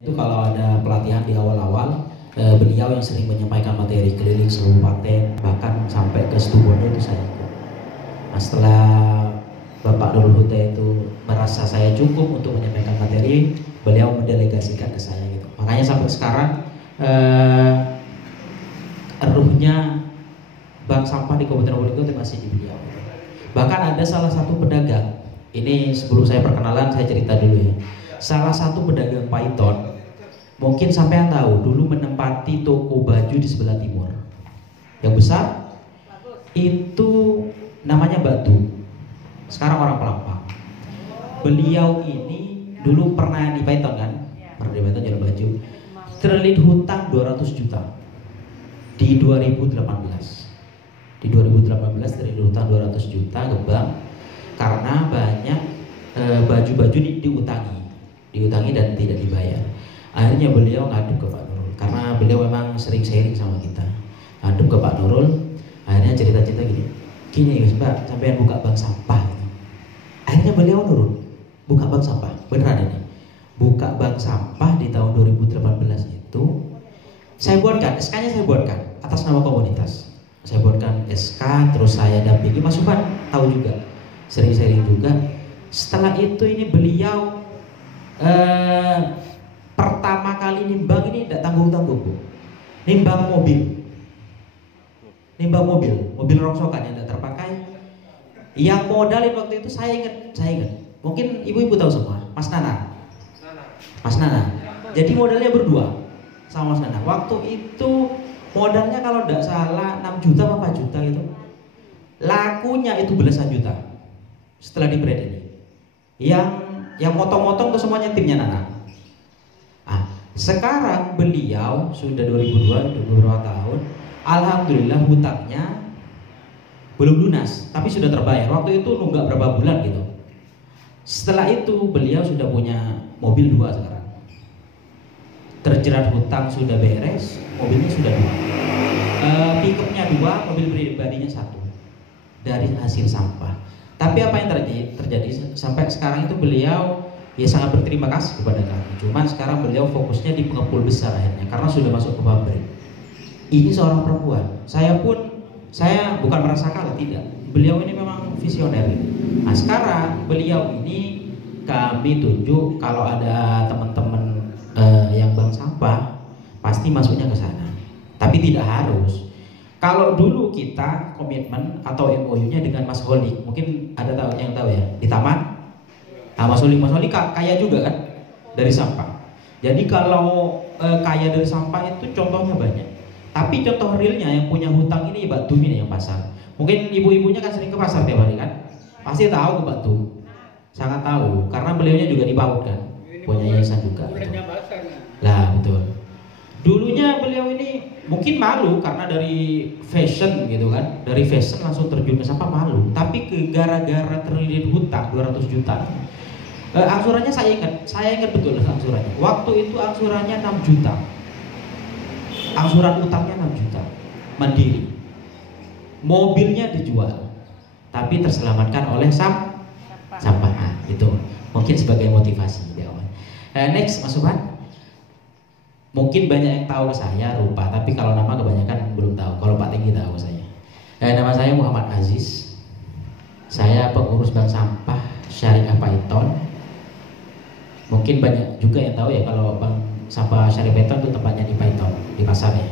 Itu kalau ada pelatihan di awal-awal, beliau yang sering menyampaikan materi keliling seluruh Klaten, bahkan sampai ke Situbondo itu saya ikut. Nah, setelah Bapak Nurul Huda itu merasa saya cukup untuk menyampaikan materi, beliau mendelegasikan ke saya gitu. Makanya sampai sekarang ruhnya bank sampah di Kabupaten Probolinggo itu masih di beliau. Bahkan ada salah satu pedagang, ini sebelum saya perkenalan saya cerita dulu ya. Salah satu pedagang Python, mungkin sampean tahu, dulu menempati toko baju di sebelah timur yang besar, itu namanya Batu, sekarang orang Pelampang. Beliau ini dulu pernah di Python kan, pernah di Python jual baju, terlilit hutang 200 juta di 2018. Di 2018 terlilit hutang 200 juta ke bank karena banyak baju-baju diutangi dan tidak dibayar. Akhirnya beliau ngadu ke Pak Nurul, karena beliau memang sering sharing sama kita. Ngadu ke Pak Nurul, akhirnya cerita-cerita gini guys, Mbak, sampean buka bank sampah. Akhirnya beliau nurun, buka bank sampah, beneran ini. Buka bank sampah di tahun 2018 itu, saya buatkan, SK-nya saya buatkan atas nama komunitas. Saya buatkan SK, terus saya dampingi, Mas Subhan tahu juga, sering sharing juga. Setelah itu ini beliau pertama kali nimbang ini tidak tanggung-tanggung, Bu. Nimbang mobil rongsokan yang tidak terpakai. Yang modalin waktu itu saya ingat. Mungkin ibu-ibu tahu semua, Mas Nana. Jadi modalnya berdua sama Mas Nana. Waktu itu modalnya kalau tidak salah 6 juta apa 4 juta gitu. Lakunya itu belasan juta. Setelah di brand ini. Yang motong-motong itu semuanya timnya Nana. Sekarang beliau sudah 22 tahun, alhamdulillah hutangnya belum lunas, tapi sudah terbayar. Waktu itu nunggak berapa bulan gitu. Setelah itu beliau sudah punya mobil 2 sekarang. Terjerat hutang sudah beres, mobilnya sudah 2. Pickupnya 2, mobil pribadinya 1. Dari hasil sampah. Tapi apa yang terjadi sampai sekarang itu beliau ya sangat berterima kasih kepada kami. Cuma sekarang beliau fokusnya di pengepul besar akhirnya karena sudah masuk ke pabrik. Ini seorang perempuan. Saya bukan merasa kalah, tidak. Beliau ini memang visioner. Nah sekarang beliau ini kami tunjuk kalau ada teman-teman yang bank sampah pasti masuknya ke sana. Tapi tidak harus. Kalau dulu kita komitmen atau MOU-nya dengan Mas Holik, mungkin ada yang tahu ya, di taman. Nah, Mas Holik kaya juga kan dari sampah. Jadi kalau kaya dari sampah itu contohnya banyak. Tapi contoh realnya yang punya hutang ini Mbak Tum ini yang pasar. Mungkin ibu-ibunya kan sering ke pasar tiap hari kan, pasti tahu Mbak Tum. Sangat tahu karena beliaunya juga di PAUD kan, punya yayasan juga. Lah betul. Dulunya beliau ini mungkin malu karena dari fashion gitu kan, dari fashion langsung terjun ke sampah malu. Tapi gara-gara terlilit hutang 200 juta, angsurannya saya ingat betul angsurannya. Waktu itu angsurannya 6 juta, angsuran utangnya 6 juta, mandiri. Mobilnya dijual, tapi terselamatkan oleh sampah. Itu mungkin sebagai motivasi di awal. Next, Mas Subhan. Mungkin banyak yang tahu saya lupa, tapi kalau nama kebanyakan belum tahu. Kalau Pak Tinggi tahu saya. Nama saya Muhammad Aziz. Saya pengurus bank sampah Syariah Python. Mungkin banyak juga yang tahu ya kalau bank sampah Syariah Python itu tempatnya di Python, di pasar ya.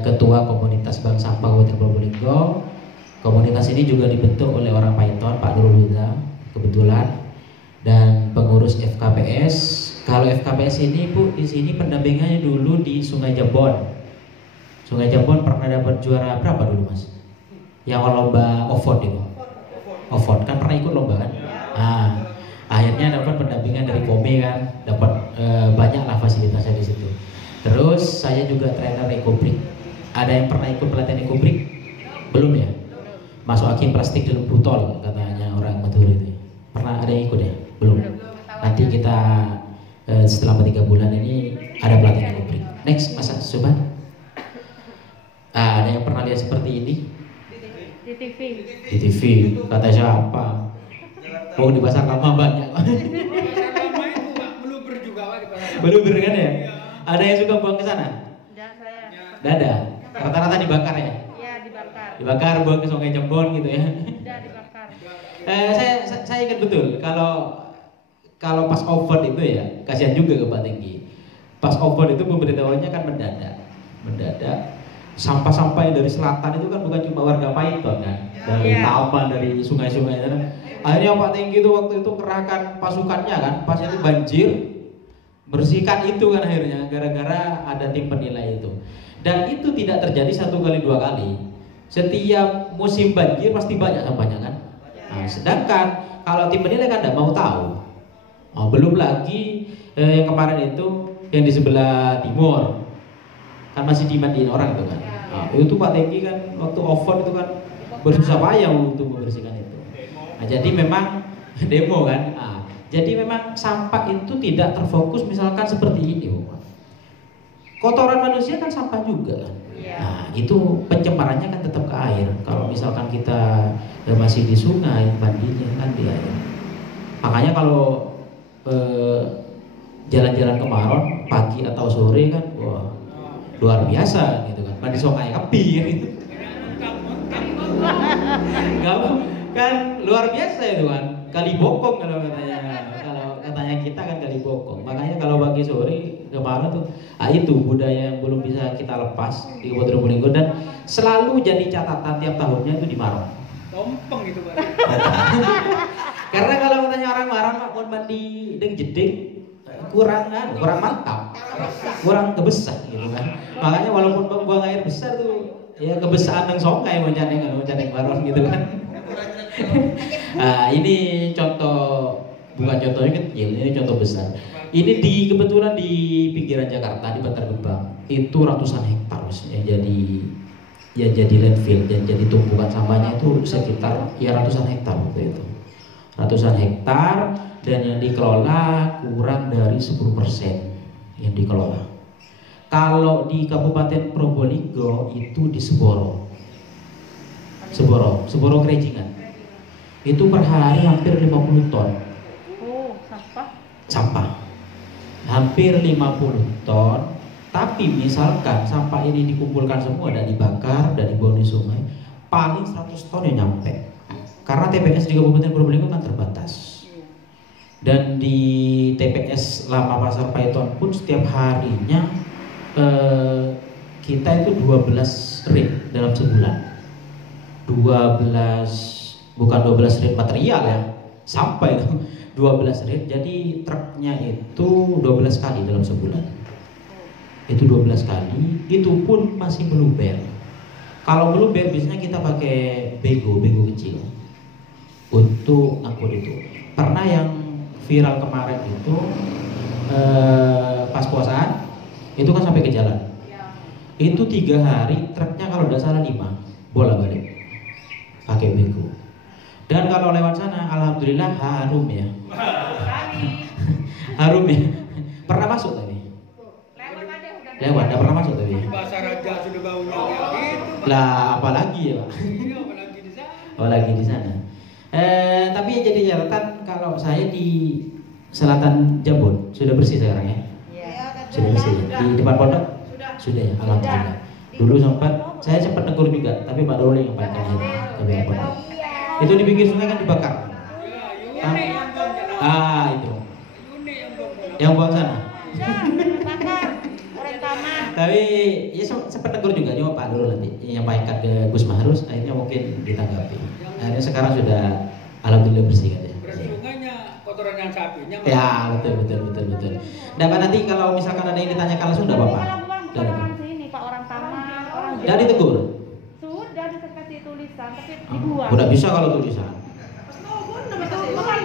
Ketua komunitas bank sampah Kabupaten Probolinggo. Komunitas ini juga dibentuk oleh orang Python, Pak Nurul Huda kebetulan, dan pengurus FKPS. Kalau FKPS ini Bu, di sini pendampingannya dulu di Sungai Jambon. Sungai Jambon pernah dapat juara berapa dulu Mas? Yang lomba offroad itu. Offroad kan pernah ikut lomba kan? Akhirnya dapat pendampingan dari POME kan, dapat banyak lah fasilitasnya di situ. Terus saya juga trainer ekobrik. Ada yang pernah ikut pelatihan ekobrik? Belum ya? Masuk akin plastik dalam botol katanya orang Madura itu. Pernah ada yang ikut ya? Belum. Nanti kita setelah 3 bulan ini ada pelatihan ekobrik. Next, Mas Subhan. Ada yang pernah lihat seperti ini? Di TV. Kata siapa? Oh di pasar lama banyak. Pasar lama itu Pak, meluber juga Pak di pasar Beluber kan ya? Ada yang suka buang ke sana? Enggak, saya. Tidak ada. Rata-rata dibakar ya? Iya, dibakar. Dibakar buang ke Sungai Jembon gitu ya? Udah dibakar. Saya ingat betul kalau pas over itu ya, kasihan juga ke Pak Tenggi. Pas over itu pemberitahuannya kan mendadak. Sampah-sampah yang dari selatan itu kan bukan cuma warga Paiton kan, dari Taman, dari sungai-sungai kan. Akhirnya Pak Tenggi itu waktu itu kerahkan pasukannya kan, pas itu banjir, bersihkan itu kan akhirnya gara-gara ada tim penilai itu. Dan itu tidak terjadi 1 kali 2 kali. Setiap musim banjir pasti banyak sampahnya kan. Nah, sedangkan kalau tim penilai kan tidak mau tahu. Belum lagi yang kemarin itu yang di sebelah timur kan masih dimandiin orang itu kan. Itu Pak Tenggi kan waktu oven itu kan bersusah payah untuk membersihkan itu. Nah, jadi memang demo kan. Jadi memang sampah itu tidak terfokus misalkan seperti ini, kotoran manusia kan sampah juga kan. Nah, itu pencemarannya kan tetap ke air. Kalau misalkan kita masih di sungai, mandinya kan di air. Makanya kalau jalan-jalan ke Maron pagi atau sore kan, wah luar biasa gitu kan. Mandi sungai api gitu. Kan luar biasa itu kan. Kali bokong kalau katanya kita kan kali bokong. Makanya kalau pagi sore ke Maron tuh itu budaya yang belum bisa kita lepas di Kabupaten Probolinggo dan selalu jadi catatan tiap tahunnya itu di Maron. Tompeng itu Pak. Karena kalau katanya orang Maron mau mandi deng jeding kurang mantap, kurang kebesar gitu kan. Makanya walaupun buang air besar tuh ya kebesaran yang sungai mencandeng Maron gitu kan. Ini contoh, bukan contohnya kecil, ini contoh besar. Ini kebetulan di pinggiran Jakarta di Bantar Gebang itu ratusan hektar yang jadi landfill dan jadi tumpukan sampahnya itu sekitar ya ratusan hektar waktu itu. Ratusan hektar dan yang dikelola kurang dari 10% yang dikelola. Kalau di Kabupaten Probolinggo itu di Seboro Krejingan itu per hari hampir 50 ton sampah hampir 50 ton. Tapi misalkan sampah ini dikumpulkan semua dan dibakar dan dibuang di sungai, paling 100 ton yang nyampe. Karena TPS di Kabupaten Probolinggo kan terbatas. Dan di TPS Lama Pasar Paiton pun setiap harinya kita itu 12 rit dalam sebulan. 12 rit material ya, sampai itu 12 rit. Jadi truknya itu 12 kali dalam sebulan. Itu 12 kali, itu pun masih meluber. Kalau meluber biasanya kita pakai bego kecil untuk ngangkut itu. Pernah yang viral kemarin itu pas puasaan itu kan sampai ke jalan. Itu 3 hari truknya kalau tidak salah 5 bolak-balik pakai bego. Dan kalau lewat sana alhamdulillah harum ya. Harum ya. Pernah masuk tadi? Lewat, tidak pernah masuk tadi. Bahasa raja sudah baunya gitu. Lah apalagi ya Pak? Apalagi di sana. Tapi yang jadi catatan kalau saya di selatan Jambon sudah bersih sekarang ya. Sudah bersih. Di depan pondok sudah ya, alhamdulillah. Dulu saya sempat negur juga, tapi Pak Doli yang paling kanan ke depan pondok. Itu di pinggir sungai kan dibakar. Itu. Yang buang sana. Tapi ya sempat negur juga, cuma Pak Dulu nanti yang menyampaikan ke Gus Mahrus, akhirnya mungkin ditanggapi. Akhirnya sekarang sudah alhamdulillah bersih kan ya. Bersungainya kotoran yang sapinya. Ya betul. Dan nanti kalau misalkan ada yang ditanyakan langsung tidak apa-apa. Sini Pak orang Taman, orang Tidak ditegur. Sudah dikasih tulisan, tapi dibuang. Udah bisa kalau tulisan.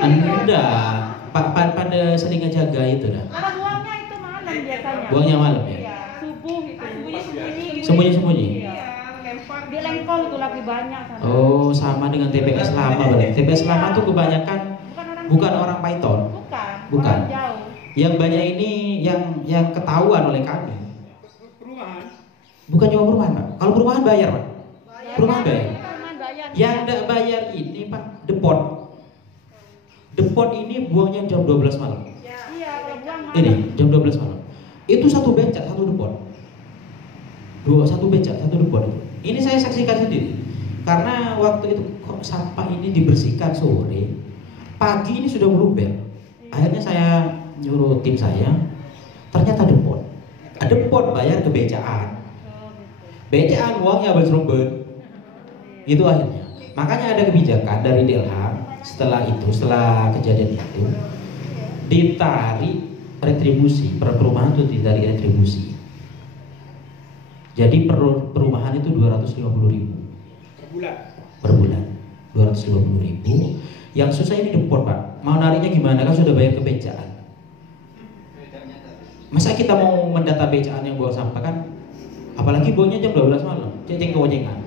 Enggak. Pada sering ngejaga itu dah. Kalau buangnya itu malam biasanya. Buangnya malam ya. Subuh itu. Sembunyi. Di Lengkol itu lagi banyak sana. Oh, sama dengan TPS lama berarti. TPS lama tuh kebanyakan bukan orang Paiton. Bukan. Orang jauh. Yang banyak ini yang ketahuan oleh kami. Perumahan. Bukan cuma perumahan, Pak. Kalau perumahan bayar, Pak. Perumahan bayar. Yang tidak bayar ini, Pak, depot. Depot ini buangnya jam 12 malam. Iya, kalau buang Ini jam 12 malam. Itu satu becak, satu depot. Satu becak, satu depot. Ini saya saksikan sendiri. Karena waktu itu kok sampah ini dibersihkan sore, pagi ini sudah meluber. Akhirnya saya nyuruh tim saya, ternyata depot. Depot bayar ke becaan. Becaan uangnya habis rombet. Itu akhirnya. Makanya ada kebijakan dari DLH setelah kejadian itu ditarik retribusi, perumahan itu ditarik retribusi. Jadi perumahan itu 250.000 per bulan 250.000. Yang susah ini depot, Pak. Mau nariknya gimana, kan sudah bayar ke becaan. Masa kita mau mendata becaan yang buang sampah kan, apalagi buangnya jam 12 malam, ceceng kewencengan.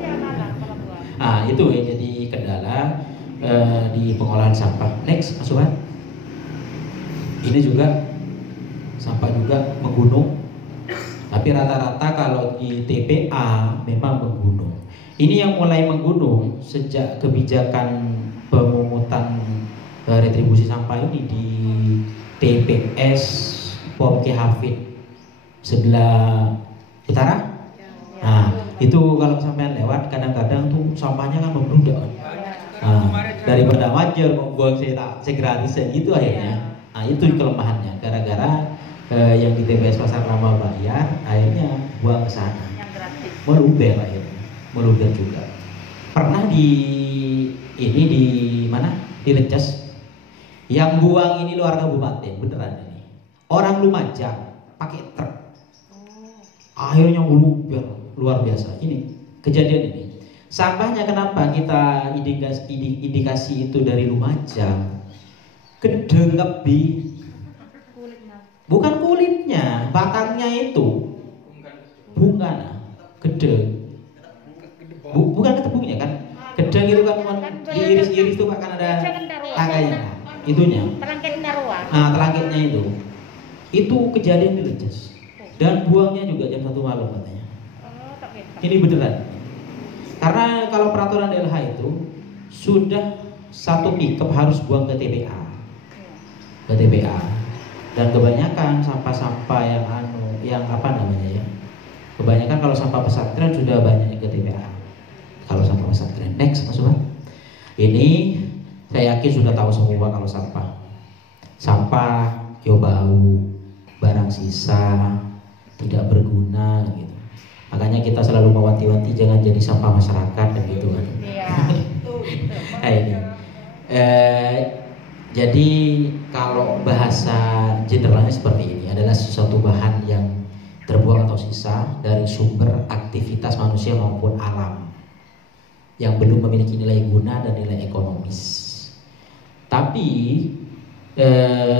Iya, malam kalau buang. Nah itu ya jadi kendala di pengolahan sampah. Next, Mas Suhan. Ini juga sampah juga menggunung. Tapi rata-rata kalau di TPA memang menggunung. Ini yang mulai menggunung sejak kebijakan pemungutan retribusi sampah ini di TPS POM Ki Hafid sebelah utara. Nah, itu kalau sampean lewat kadang-kadang tuh sampahnya kan membludak. Nah, daripada wajar kok buang saya gratisan gitu akhirnya. Nah, itu kelemahannya gara-gara yang di TPS Pasar Lama bayar, akhirnya buang ke sana. Yang gratis. Meluber akhirnya. Meluber juga. Pernah di mana? Di Leces. Yang buang ini luar kabupaten, beneran ini. Orang Lumajang pakai truk. Akhirnya meluber luar biasa. Ini kejadian ini. Sampahnya kenapa kita indikasi itu dari Lumajang? Gede ngebi. Bukan kulitnya, batangnya itu. Bungkana, gede. Bukan ketepungnya kan, gedang itu kan diiris-iris tuh kan ada tangkainya, itunya. Nah, terangkitnya itu kejadian di Leces dan buangnya juga jam 1 malam katanya. Ini beneran. Karena kalau peraturan DLH itu sudah satu pickup harus buang ke TPA, dan kebanyakan sampah-sampah yang apa namanya ya, kebanyakan kalau sampah pesantren sudah banyak ke TPA. Kalau sampah pesantren. Next, Mas Sobat. Ini saya yakin sudah tahu semua kalau sampah yo bau, barang sisa, tidak berguna gitu. Makanya kita selalu mewanti-wanti jangan jadi sampah masyarakat dan gitu kan. Iya. Nah, ini. Jadi kalau bahasa generalnya seperti ini adalah sesuatu bahan yang terbuang atau sisa dari sumber aktivitas manusia maupun alam yang belum memiliki nilai guna dan nilai ekonomis. Tapi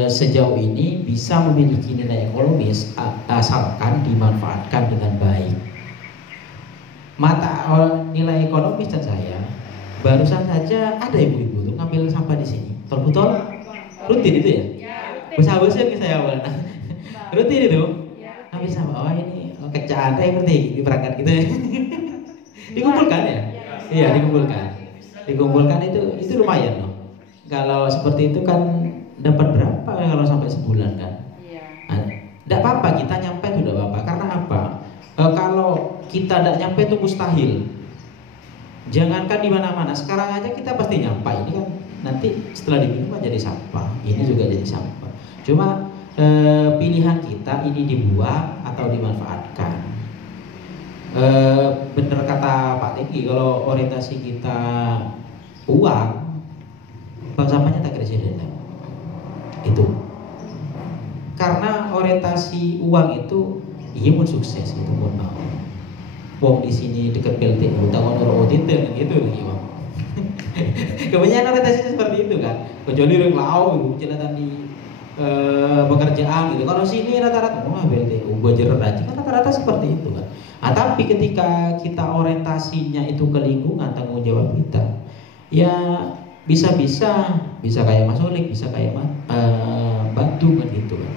sejauh ini bisa memiliki nilai ekonomis asalkan dimanfaatkan dengan baik. Nilai ekonomis dan saya barusan saja ada ibu-ibu tuh ngambil sampah di sini. Tol rutin itu ya? Besar-besar ke saya awal. Rutin itu. Ngambil sampah. Oh ini kecaan penting diberangkat gitu ya. Dikumpulkan ya? Iya, dikumpulkan itu lumayan loh. Kalau seperti itu kan dapat berapa ya kalau sampai sebulan kan? Tidak apa-apa kita nyampe itu tidak apa-apa. Karena apa? Kalau kita tidak nyampe itu mustahil. Jangankan di mana-mana. Sekarang aja kita pasti nyampe. Ini kan nanti setelah diminum kan jadi sampah. Ini juga jadi sampah. Cuma pilihan kita ini dibuang atau dimanfaatkan. Bener kata Pak Tenggi, kalau orientasi kita uang, bank sampahnya tak kira itu. Karena orientasi uang itu, iya pun sukses itu pun mau. Wong di sini dekat PLTU, tangan orang auditor gitu gitu. Kebanyakan orientasinya seperti itu kan. Kecuali orang lau, jelatan di pekerjaan gitu. Kalau sini rata-rata PLTU, bajar rajin kan rata-rata seperti itu kan. Tapi ketika kita orientasinya itu ke lingkungan, tanggung jawab kita, ya bisa kayak Mas Olik, bisa kayak Batu kan gitu kan.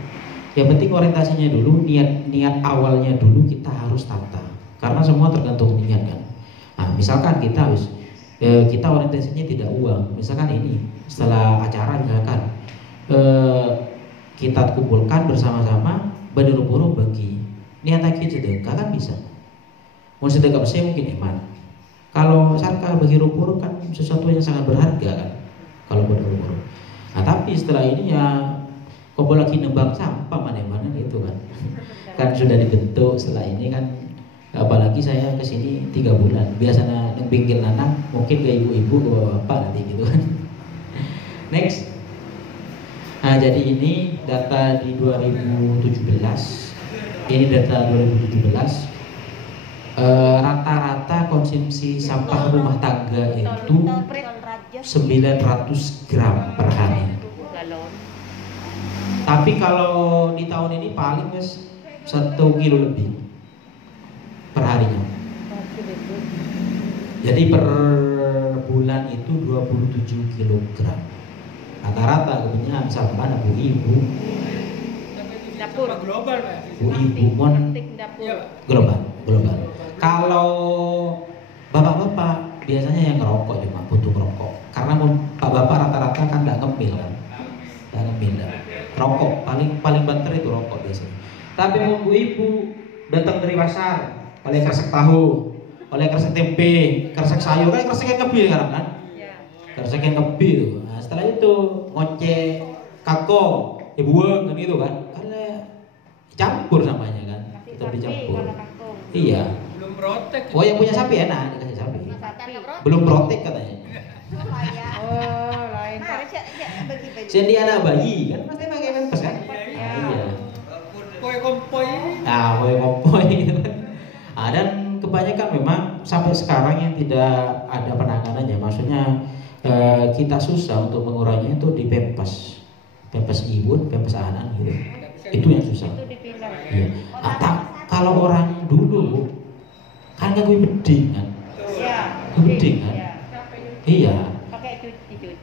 Yang penting orientasinya dulu, niat awalnya dulu kita harus tata. Karena semua tergantung niat kan. Nah, misalkan kita orientasinya tidak uang, misalkan ini setelah acara misalkan kita kumpulkan bersama-sama, berduru-buru bagi. Niat kita sedekah kan bisa. Mau sedekah bersih mungkin iman. Kalau sarka bagi rumpur kan sesuatu yang sangat berharga kan. Kalau berduru-buru. Nah tapi setelah ini ya kok lagi nembang sampah mana-mana itu kan. Kan sudah dibentuk setelah ini kan. Apalagi saya kesini 3 bulan. Biasanya pinggir nanam mungkin ke ibu-ibu ke bapak nanti gitu kan. Next. Nah jadi ini data di 2017. Ini data 2017. Rata-rata konsumsi sampah rumah tangga itu 900 gram per hari. Tapi kalau di tahun ini paling mas 1 kilo lebih per harinya. Jadi per bulan itu 27 kilogram. Rata-rata kebanyakan sampah ibu-ibu. Dapur global, Pak. Ibu-ibu mon global. Kalau bapak-bapak biasanya yang ngerokok cuma butuh ngerokok. Karena bapak-bapak rata-rata kan nggak ngemil kan. Nggak ngemil. Rokok paling banter itu rokok biasanya. Tapi ibu-ibu datang dari pasar, oleh kresek tahu, oleh kresek tempe, kresek sayur, kan kresek yang kebi sekarang kan? Kresek yang kebi itu. Nah, setelah itu ngoceh, kakong, buang kan gitu kan? Karena campur samanya kan, itu dicampur. Iya. Belum protek. Oh yang punya sapi enak dikasih sapi. Belum protek katanya. Oh, lain. Sendi anak bayi kan pasti pakai pampers kan? Iya. Kue kompoi. Kue kompoi itu. Dan kebanyakan memang sampai sekarang yang tidak ada penanganannya, maksudnya kita susah untuk menguranginya itu di pempes ibu, pempes anak gitu. Itu yang susah. Iya. Kalau orang dulu kan nggak gue beding kan, beding kan, iya.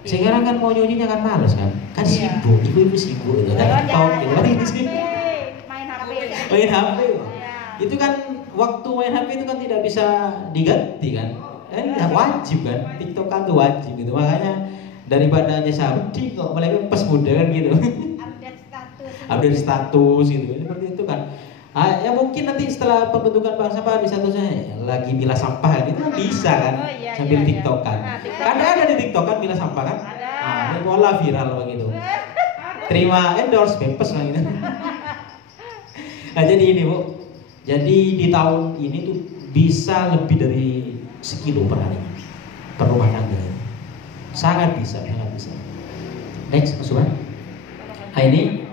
Sekarang kan mau nyucinya kan males kan sibuk, ibu sibuk gitu, kan TikTok gitu, main HP. Itu kan waktu main HP itu kan tidak bisa diganti kan, wajib kan, TikTok kan tuh wajib gitu, makanya daripada aja Saudi kok mulai pes muda kan gitu, update status gitu, seperti itu kan. Ya mungkin nanti setelah pembentukan bank sampah di statusnya lagi milah sampah kan, itu kan bisa kan, sambil TikTok kan, ada di TikTok kan milah sampah kan, ini pola viral begitu, terima endorse bebas lah gitu. Nah jadi ini Bu. Jadi di tahun ini tuh bisa lebih dari sekilo per hari per rumah tangga. Sangat bisa. Next, Mas Suman. Nah ini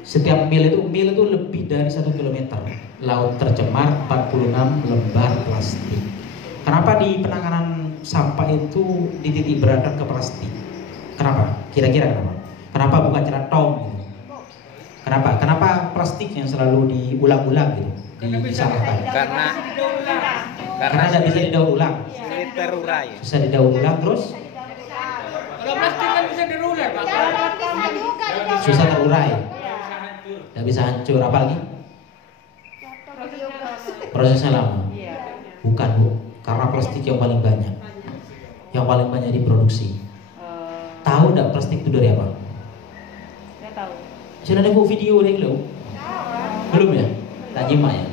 setiap mil itu lebih dari 1 kilometer. Laut tercemar 46 lembar plastik. Kenapa di penanganan sampah itu dititik beratkan ke plastik? Kenapa? Kira-kira kenapa? Kenapa bukan ceratong gitu? Kenapa plastik yang selalu diulang-ulang gitu? Disalahkan. Karena tidak bisa didaur ulang. Bisa didaur ulang terus? Kalau plastik kan bisa dirurai, Pak. Susah terurai. Tidak bisa hancur. Apa lagi? Prosesnya lama. Bukan Bu, karena plastik yang paling banyak. Yang paling banyak diproduksi. Tahu tidak plastik itu dari apa? Nggak tahu. Sudah ada video deh lo? Belum ya? Tak nyimak ya.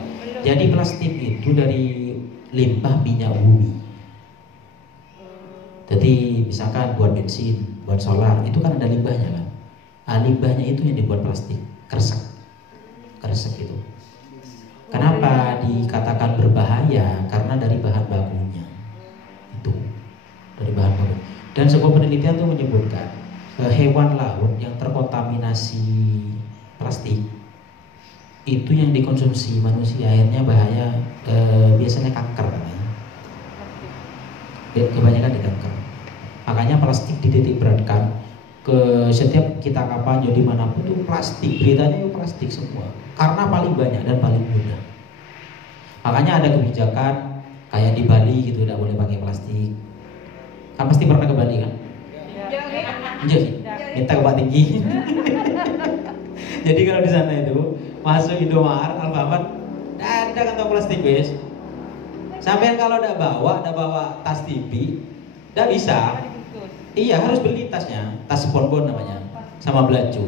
Jadi plastik itu dari limbah minyak bumi. Jadi misalkan buat bensin, buat solar, itu kan ada limbahnya kan. Limbahnya itu yang dibuat plastik, kresek itu. Kenapa dikatakan berbahaya? Karena dari bahan bakunya. Itu dari bahan baku. Dan sebuah penelitian itu menyebutkan hewan laut yang terkontaminasi plastik itu yang dikonsumsi manusia akhirnya bahaya, biasanya kanker katanya. Kebanyakan di kanker. Makanya plastik dititik beratkan ke setiap kita kampanye dimanapun tuh plastik, beritanya itu plastik semua. Karena paling banyak dan paling mudah. Makanya ada kebijakan kayak di Bali gitu, tidak boleh pakai plastik. Kan pasti pernah ke Bali kan? Iya sih. Minta ke Pak Tinggi. Jadi kalau di sana itu masuk Indomaret, Alfamart, ada kantong plastik guys. Sampai kalau udah bawa tas TV, udah bisa. Iya harus beli tasnya, tas bonbon namanya, sama belacu.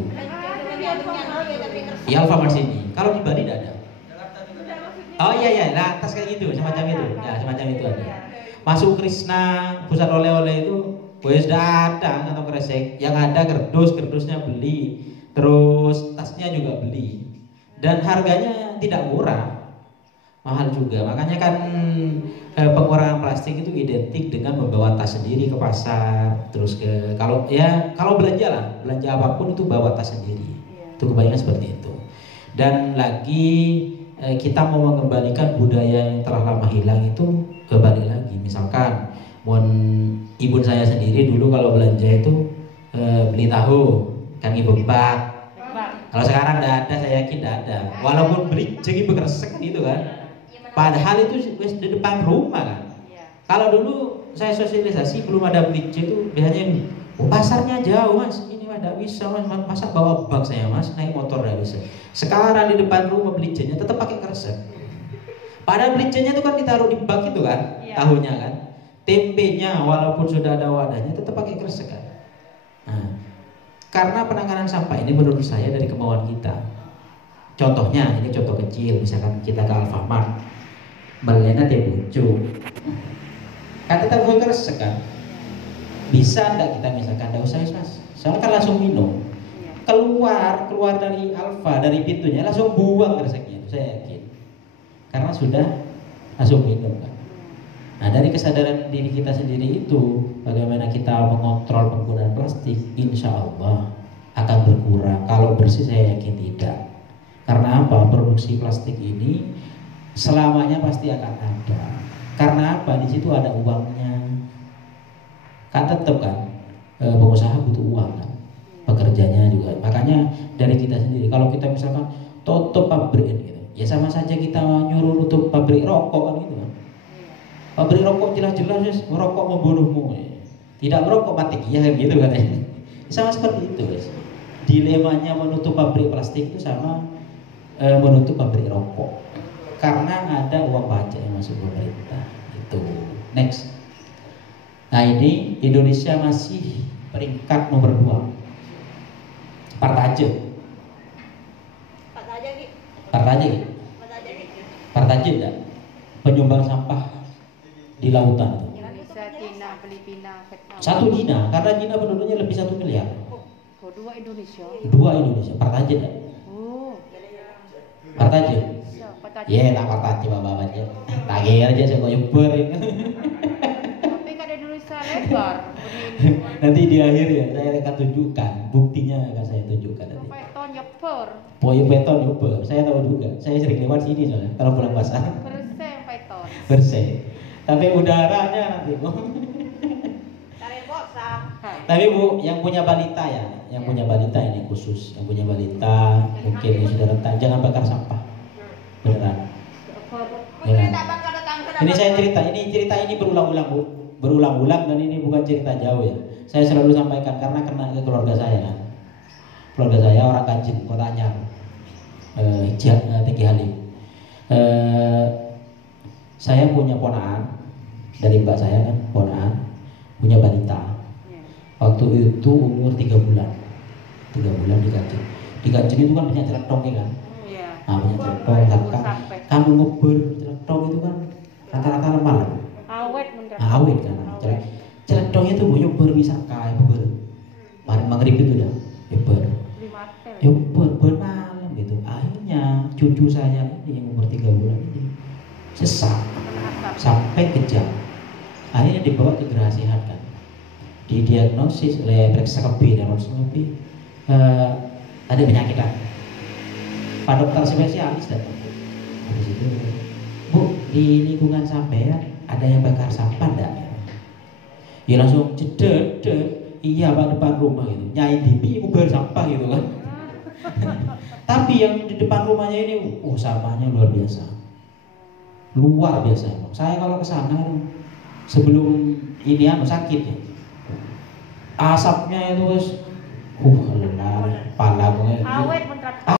Iya, Alfamart sini. Kalau di Bali tidak ada. Jakarta juga ada. Oh iya iya, nah atas kayak gitu, semacam itu. Ya, semacam itu ada. Masuk Krishna, pusat oleh-oleh itu wes datang atau kresek. Yang ada kerdusnya beli. Terus tasnya juga beli. Dan harganya tidak murah. Mahal juga. Makanya kan pengurangan plastik itu identik dengan membawa tas sendiri ke pasar. Terus kalau belanja lah, belanja apapun itu bawa tas sendiri. Itu kebanyakan seperti itu. Dan lagi kita mau mengembalikan budaya yang telah lama hilang itu kembali lagi. Misalkan ibu saya sendiri dulu kalau belanja itu beli tahu kan ibu bak. Kalau sekarang tidak ada, saya yakin tidak ada. Walaupun beli jadi beresek gitu kan. Padahal itu di depan rumah kan. Kalau dulu saya sosialisasi belum ada beli itu biasanya pasarnya jauh mas. Tidak bisa mas, masa bawa bak saya mas, naik motor tidak bisa. Sekarang di depan rumah belijennya tetap pakai kresek. Padahal belijennya itu kan ditaruh di bak itu kan, tahunya kan. Tempenya walaupun sudah ada wadahnya tetap pakai kresek kan. Nah, karena penanganan sampah ini menurut saya dari kemauan kita. Contohnya, ini contoh kecil, misalkan kita ke Alfamart, belinya teh bucu, kan tetap pakai kresek kan. Bisa enggak kita misalkan, enggak usah mas. Soalnya kan langsung minum, keluar dari Alfa, dari pintunya langsung buang kreseknya itu saya yakin, karena sudah langsung minum kan. Nah dari kesadaran diri kita sendiri itu, bagaimana kita mengontrol penggunaan plastik, insya Allah akan berkurang. Kalau bersih saya yakin tidak. Karena apa? Produksi plastik ini selamanya pasti akan ada. Karena apa? Di situ ada uangnya. Kan tetap kan. Pengusaha butuh uang kan, pekerjanya juga. Makanya dari kita sendiri, kalau kita misalkan tutup pabrik gitu, ya sama saja kita nyuruh tutup pabrik rokok kan gitu kan. Pabrik rokok jelas-jelas merokok membunuhmu, tidak merokok mati ya gitu kan. Sama seperti itu guys. Dilemanya menutup pabrik plastik itu sama menutup pabrik rokok, karena ada uang pajak yang masuk pemerintah. Itu next. Nah ini Indonesia masih peringkat nomor 2. Partaje enggak? Penyumbang sampah di lautan itu. Indonesia, Cina, Filipina, Vietnam. Satu Cina, karena Cina penduduknya lebih 1 miliar. Oh, 2 Indonesia. 2 Indonesia. Partaje enggak? Oh. Partaje. Partaje. Iya, tak partaje bapak-bapaknya. Lagi aja saya koyo ber. Tapi kan Indonesia lebar. Nanti di akhir ya saya akan tunjukkan buktinya, akan saya tunjukkan nanti. Peton nyeper. Poin beton nyoba, saya tahu juga. Saya sering lewat sini soalnya kalau pulang pasar. Bersih peton. Bersih. Tapi udaranya nanti. Tapi Bu, yang punya balita ya, yang punya balita ini khusus, yang punya balita mungkin yang sudah rentan, jangan bakar sampah. Beneran. Beneran. Ini saya cerita ini berulang-ulang Bu, berulang-ulang, dan ini bukan cerita jauh ya. Saya selalu sampaikan karena kena ke keluarga saya kan. Keluarga saya orang Kajen, Kota Anyar, Tinggi Halim. Saya punya ponaan dari mbak saya kan, ponaan punya balita. Waktu itu umur 3 bulan. 3 bulan di Kajen. Di Kajen itu kan banyak celetong ya kan. Nah, banyak celetong. Kamu ngebur celetong itu kan rata-rata lemah. Awet mendadak. Awet kan. Celetongnya itu banyak bisa kayak ber. Maghrib itu dah. Ya bermalam gitu. Akhirnya cucu saya ini yang umur 3 bulan ini sesak sampai kejang. Akhirnya dibawa ke Geraha Sehat kan. Didiagnosis oleh periksa KB dan ada penyakit lah. Pak dokter spesialis datang. Habis itu, Bu, di lingkungan sampean ada yang bakar sampah enggak? Ya langsung cedek, iya Pak, depan rumah gitu. Nyai Dimi ngubar sampah gitu kan. Tapi yang di depan rumahnya ini, sampahnya luar biasa. Luar biasa emang. Saya kalau ke sana sebelum ini sakit ya. Asapnya itu lelah, pala gue. Awet